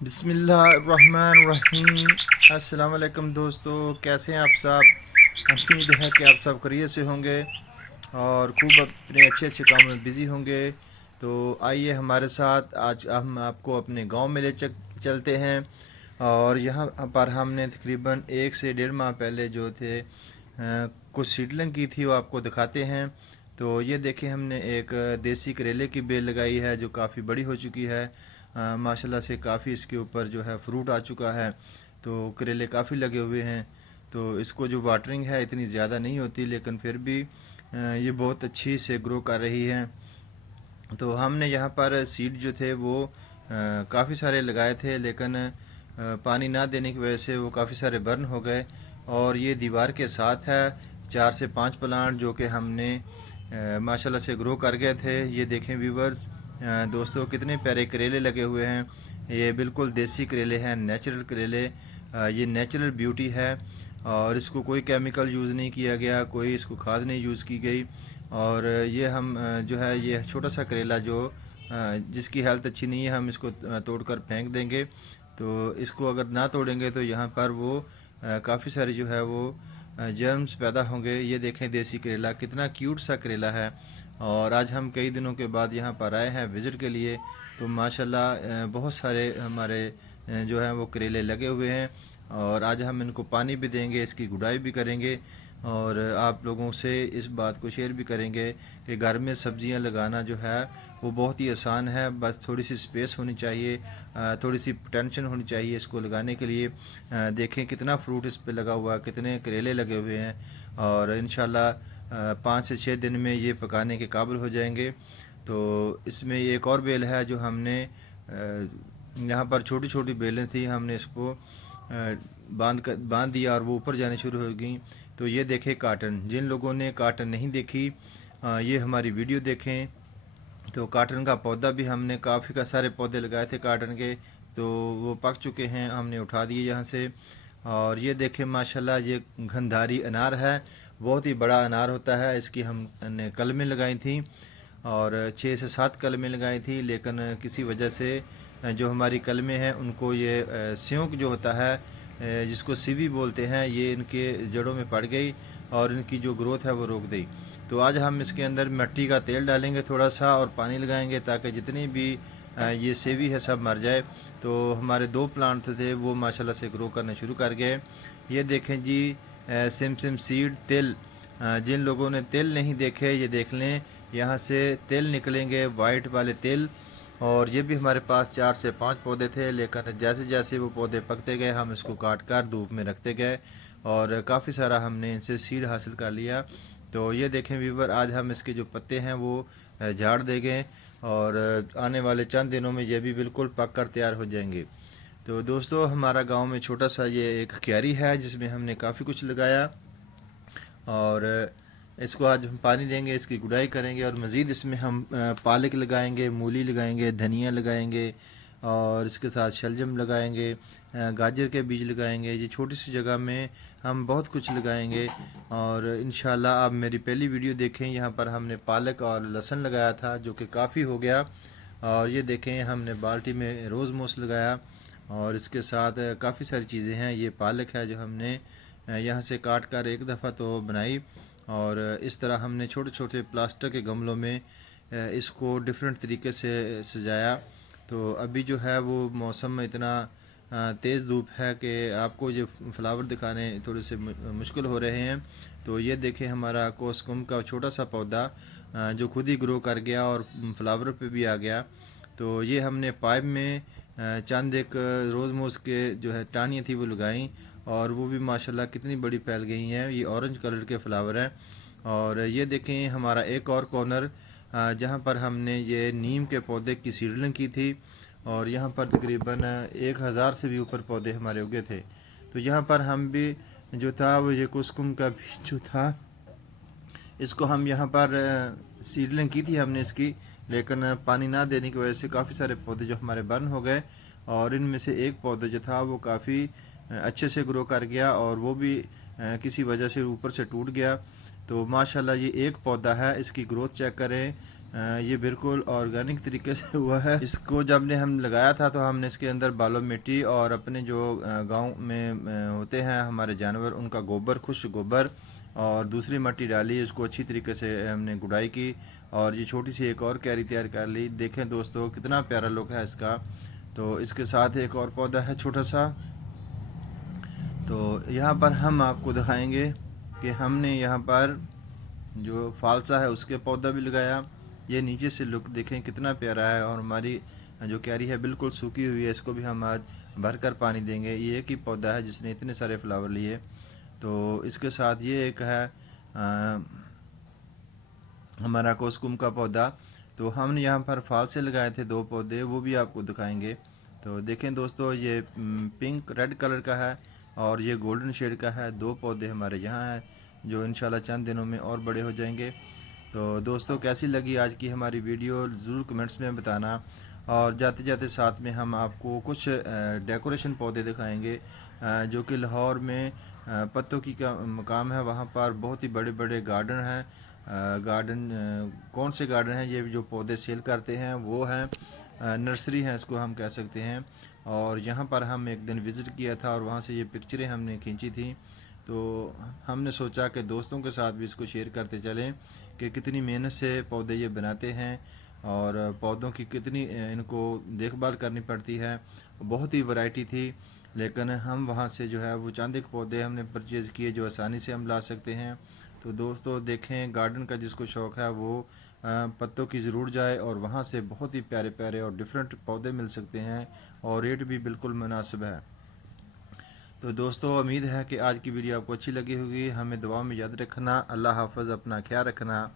बिस्मिल्लाहिर्रहमानिर्रहीम। अस्सलाम वालेकुम दोस्तों, कैसे हैं आप सब। उम्मीद है कि आप सब खैरियत से होंगे और खूब अपने अच्छे अच्छे कामों में बिज़ी होंगे। तो आइए हमारे साथ आज हम आपको अपने गांव में चलते हैं। और यहाँ पर हमने तकरीबन 1 से 1.5 माह पहले जो थे कुछ सीडलिंग की थी वो आपको दिखाते हैं। तो ये देखिए, हमने एक देसी करेले की बेल लगाई है जो काफ़ी बड़ी हो चुकी है। माशाल्लाह से काफ़ी इसके ऊपर जो है फ्रूट आ चुका है। तो करेले काफ़ी लगे हुए हैं। तो इसको जो वाटरिंग है इतनी ज़्यादा नहीं होती, लेकिन फिर भी ये बहुत अच्छी से ग्रो कर रही है। तो हमने यहाँ पर सीड जो थे वो काफ़ी सारे लगाए थे, लेकिन पानी ना देने की वजह से वो काफ़ी सारे बर्न हो गए। और ये दीवार के साथ है 4 से 5 प्लांट जो कि हमने माशाल्लाह से ग्रो कर गए थे। ये देखें व्यूवर्स, दोस्तों, कितने प्यारे करेले लगे हुए हैं। ये बिल्कुल देसी करेले हैं, नेचुरल करेले। ये नेचुरल ब्यूटी है और इसको कोई केमिकल यूज़ नहीं किया गया, कोई इसको खाद नहीं यूज़ की गई। और ये हम जो है ये छोटा सा करेला जो जिसकी हेल्थ अच्छी नहीं है, हम इसको तोड़कर फेंक देंगे। तो इसको अगर ना तोड़ेंगे तो यहाँ पर वो काफ़ी सारे जो है वो जर्म्स पैदा होंगे। ये देखें देसी करेला कितना क्यूट सा करेला है। और आज हम कई दिनों के बाद यहाँ पर आए हैं विज़िट के लिए। तो माशाल्लाह बहुत सारे हमारे जो है वो करेले लगे हुए हैं। और आज हम इनको पानी भी देंगे, इसकी गुड़ाई भी करेंगे और आप लोगों से इस बात को शेयर भी करेंगे कि घर में सब्जियां लगाना जो है वो बहुत ही आसान है। बस थोड़ी सी स्पेस होनी चाहिए, थोड़ी सी टेंशन होनी चाहिए इसको लगाने के लिए। देखें कितना फ्रूट इस पे लगा हुआ है, कितने करेले लगे हुए हैं। और इंशाल्लाह 5 से 6 दिन में ये पकाने के काबिल हो जाएंगे। तो इसमें एक और बेल है जो हमने यहाँ पर छोटी छोटी बेलें थी, हमने इसको बांध दिया और वो ऊपर जाने शुरू हो गई। तो ये देखें काटन, जिन लोगों ने काटन नहीं देखी ये हमारी वीडियो देखें। तो काटन का पौधा भी हमने काफ़ी का सारे पौधे लगाए थे काटन के, तो वो पक चुके हैं, हमने उठा दिए यहाँ से। और ये देखें माशाल्लाह, ये गंधारी अनार है, बहुत ही बड़ा अनार होता है। इसकी हमने कलमें लगाई थी और 6 से 7 कलमें लगाई थी, लेकिन किसी वजह से जो हमारी कलमें हैं उनको ये स्योंक जो होता है जिसको सीवी बोलते हैं, ये इनके जड़ों में पड़ गई और इनकी जो ग्रोथ है वो रोक दी। तो आज हम इसके अंदर मिट्टी का तेल डालेंगे थोड़ा सा और पानी लगाएंगे ताकि जितनी भी ये सेवी है सब मर जाए। तो हमारे 2 प्लांट थे वो माशाल्लाह से ग्रो करने शुरू कर गए। ये देखें जी, सिम सिम सीड तिल, जिन लोगों ने तिल नहीं देखे ये देख लें, यहाँ से तिल निकलेंगे, वाइट वाले तिल। और ये भी हमारे पास 4 से 5 पौधे थे, लेकिन जैसे जैसे वो पौधे पकते गए हम इसको काट कर धूप में रखते गए और काफ़ी सारा हमने इनसे सीड हासिल कर लिया। तो ये देखें व्यूवर, आज हम इसके जो पत्ते हैं वो झाड़ देंगे और आने वाले चंद दिनों में ये भी बिल्कुल पक कर तैयार हो जाएंगे। तो दोस्तों, हमारा गांव में छोटा सा ये एक क्यारी है जिसमें हमने काफ़ी कुछ लगाया और इसको आज हम पानी देंगे, इसकी गुड़ाई करेंगे और मज़ीद इसमें हम पालक लगाएंगे, मूली लगाएंगे, धनिया लगाएंगे और इसके साथ शलजम लगाएंगे, गाजर के बीज लगाएंगे। ये छोटी सी जगह में हम बहुत कुछ लगाएंगे। और इंशाल्लाह आप मेरी पहली वीडियो देखें, यहाँ पर हमने पालक और लहसुन लगाया था जो कि काफ़ी हो गया। और ये देखें हमने बाल्टी में रोज़ मोस लगाया और इसके साथ काफ़ी सारी चीज़ें हैं। ये पालक है जो हमने यहाँ से काट कर एक दफ़ा तो बनाई और इस तरह हमने छोटे छोटे प्लास्टिक के गमलों में इसको डिफरेंट तरीके से सजाया। तो अभी जो है वो मौसम में इतना तेज़ धूप है कि आपको ये फ्लावर दिखाने थोड़े से मुश्किल हो रहे हैं। तो ये देखें हमारा कोसकुम का छोटा सा पौधा जो खुद ही ग्रो कर गया और फ्लावर पे भी आ गया। तो ये हमने पाइप में चंद एक रोज़ मोस के जो है टानियाँ थी वो लगाई और वो भी माशाल्लाह कितनी बड़ी फैल गई हैं। ये ऑरेंज कलर के फ्लावर हैं। और ये देखें हमारा एक और कॉर्नर जहाँ पर हमने ये नीम के पौधे की सीडलिंग की थी और यहाँ पर तकरीबन 1000 से भी ऊपर पौधे हमारे उगे थे। तो यहाँ पर हम भी जो था वो ये कुसकुम का भी जो था इसको हम यहाँ पर सीडलिंग की थी हमने इसकी, लेकिन पानी ना देने की वजह से काफ़ी सारे पौधे जो हमारे बर्न हो गए और इनमें से एक पौधा जो था वो काफ़ी अच्छे से ग्रो कर गया और वो भी किसी वजह से ऊपर से टूट गया। तो माशाल्लाह ये एक पौधा है, इसकी ग्रोथ चेक करें ये बिल्कुल ऑर्गेनिक तरीके से हुआ है। इसको जब ने हम लगाया था तो हमने इसके अंदर बालू मिट्टी और अपने जो गांव में होते हैं हमारे जानवर, उनका गोबर, खुश गोबर और दूसरी मिट्टी डाली। इसको अच्छी तरीके से हमने गुड़ाई की और ये छोटी सी एक और क्यारी तैयार कर ली। देखें दोस्तों कितना प्यारा लुक है इसका। तो इसके साथ एक और पौधा है छोटा सा। तो यहाँ पर हम आपको दिखाएंगे कि हमने यहाँ पर जो फालसा है उसके पौधा भी लगाया। ये नीचे से लुक देखें कितना प्यारा है। और हमारी जो क्यारी है बिल्कुल सूखी हुई है, इसको भी हम आज भर कर पानी देंगे। ये एक ही पौधा है जिसने इतने सारे फ्लावर लिए। तो इसके साथ ये एक है हमारा कोसकुम का पौधा। तो हमने यहाँ पर फाल से लगाए थे 2 पौधे, वो भी आपको दिखाएंगे। तो देखें दोस्तों, ये पिंक रेड कलर का है और ये गोल्डन शेड का है। 2 पौधे हमारे यहाँ हैं जो इंशाल्लाह चंद दिनों में और बड़े हो जाएंगे। तो दोस्तों कैसी लगी आज की हमारी वीडियो ज़रूर कमेंट्स में बताना। और जाते जाते साथ में हम आपको कुछ डेकोरेशन पौधे दिखाएंगे जो कि लाहौर में पत्तों की का मकाम है। वहाँ पर बहुत ही बड़े बड़े गार्डन हैं। गार्डन कौन से गार्डन हैं, ये जो पौधे सेल करते हैं वो हैं नर्सरी हैं, इसको हम कह सकते हैं। और यहाँ पर हम एक दिन विज़िट किया था और वहाँ से ये पिक्चरें हमने खींची थी। तो हमने सोचा कि दोस्तों के साथ भी इसको शेयर करते चलें कि कितनी मेहनत से पौधे ये बनाते हैं और पौधों की कितनी इनको देखभाल करनी पड़ती है। बहुत ही वैरायटी थी, लेकिन हम वहाँ से जो है वो चंद एक पौधे हमने परचेज़ किए जो आसानी से हम ला सकते हैं। तो दोस्तों देखें, गार्डन का जिसको शौक़ है वो पत्तों की ज़रूर जाए और वहाँ से बहुत ही प्यारे प्यारे और डिफरेंट पौधे मिल सकते हैं और रेट भी बिल्कुल मुनासिब है। तो दोस्तों उम्मीद है कि आज की वीडियो आपको अच्छी लगी होगी। हमें दुआ में याद रखना। अल्लाह हाफ़िज़, अपना ख्याल रखना।